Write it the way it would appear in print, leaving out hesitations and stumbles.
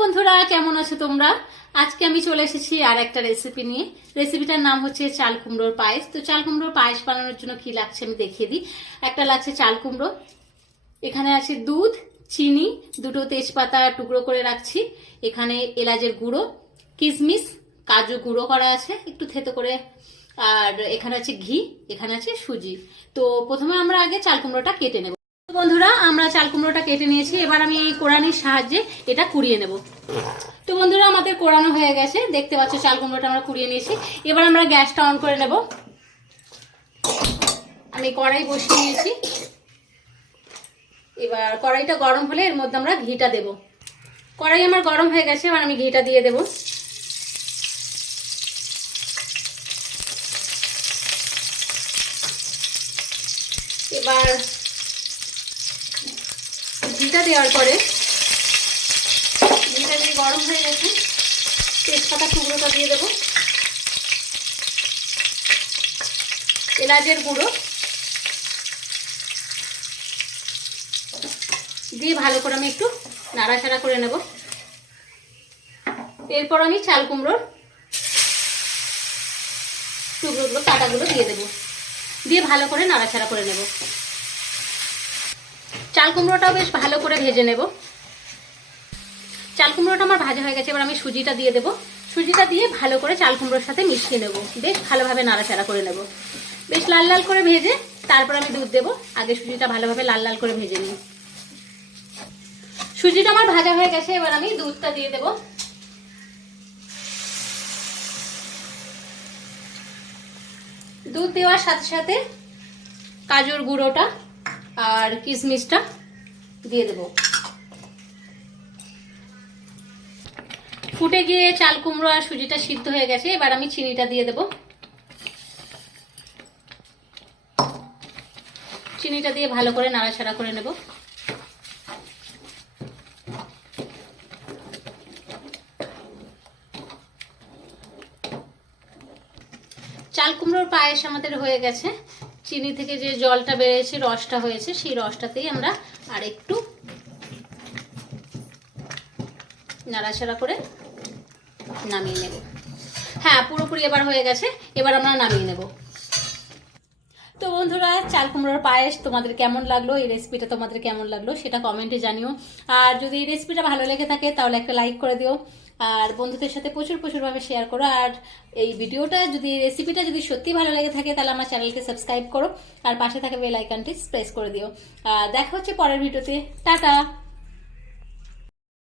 বন্ধুরা, কেমন আছো তোমরা? আজকে আমি চলে এসেছি আর একটা রেসিপি নিয়ে। রেসিপিটার নাম হচ্ছে চাল কুমড়োর পায়েস। তো চাল কুমড়োর পায়েস বানানোর জন্য কি লাগছে আমি দেখিয়ে দিই। একটা লাগছে চাল কুমড়ো, এখানে আছে দুধ, চিনি, দুটো তেজপাতা টুকরো করে রাখছি, এখানে এলাচের গুঁড়ো, কিশমিশ, কাজু গুঁড়ো করা আছে একটু থেতো করে, আর এখানে আছে ঘি, এখানে আছে সুজি। তো প্রথমে আমরা আগে চাল কুমড়োটা কেটে নেব। বন্ধুরা, আমরা চাল কুমড়োটা কেটে নিয়েছি, এবার আমি এই কোড়ানির সাহায্যে এটা কুড়িয়ে নেব। তো বন্ধুরা, আমাদের কোড়ানো হয়ে গেছে, দেখতে পাচ্ছ চাল কুমড়োটা আমরা কুড়িয়ে নিয়েছি। এবার আমরা গ্যাসটা অন করে নেব। আমি কড়াই বসিয়ে নিয়েছি, এবার কড়াইটা গরম হলে এর মধ্যে আমরা ঘিটা দেব। কড়াই আমার গরম হয়ে গেছে, এবার আমি ঘিটা দিয়ে দেব। এবার ঘিটা দেওয়ার পরে ঘিটা দিয়ে গরম হয়ে গেছে, তেজপাতা টুকরোটা দিয়ে দেবো, এলাচের গুঁড়ো দিয়ে ভালো করে আমি একটু নাড়াচাড়া করে নেব। এরপর আমি চাল কুমড়োর টুকরোগুলো কাটাগুলো দিয়ে দেবো, দিয়ে ভালো করে নাড়াচাড়া করে নেব। চাল কুমড়োটাও বেশ ভালো করে ভেজে নেব। চাল কুমড়োটা আমার ভাজা হয়ে গেছে, এবার আমি সুজিটা দিয়ে দেবো। সুজিটা দিয়ে ভালো করে চাল কুমড়োর সাথে মিশিয়ে নেব, বেশ ভালোভাবে নাড়াচাড়া করে নেব। বেশ লাল লাল করে ভেজে তারপর আমি দুধ দেবো। আগে সুজিটা ভালোভাবে লাল লাল করে ভেজে নিই। সুজিটা আমার ভাজা হয়ে গেছে, এবার আমি দুধটা দিয়ে দেবো। দুধ দেওয়ার সাথে সাথে কাজুর গুঁড়োটা আর কিশমিশটা দিয়ে দেবো। ফুটে গিয়ে চাল কুমড়ো আর সুজিটা সিদ্ধ হয়ে গেছে, এবার আমি চিনিটা দিয়ে দেবো। চিনিটা দিয়ে ভালো করে নাড়াচাড়া করে নেব। চাল কুমড়োর পায়েস আমাদের হয়ে গেছে। চিনি থেকে যে জলটা বেরিয়েছে, রসটা হয়েছে, সেই রসটাতেই আমরা আর একটু নাড়াচাড়া করে নামিয়ে নেব। হ্যাঁ, পুরোপুরি এবার হয়ে গেছে, এবার আমরা নামিয়ে নেব। তো বন্ধুরা, চাল কুমড়োর পায়েস তোমাদের কেমন লাগলো, এই রেসিপিটা তোমাদের কেমন লাগলো সেটা কমেন্টে জানিও। আর যদি এই রেসিপিটা ভালো লেগে থাকে তাহলে একটা লাইক করে দিও, আর বন্ধুদের সাথে প্রচুরভাবে শেয়ার করো। আর এই ভিডিওটা যদি, রেসিপিটা যদি সত্যি ভালো লেগে থাকে তাহলে আমার চ্যানেলকে সাবস্ক্রাইব করো, আর পাশে থাকা বেল আইকনটি প্রেস করে দিও। দেখা হচ্ছে পরের ভিডিওতে। টাটা।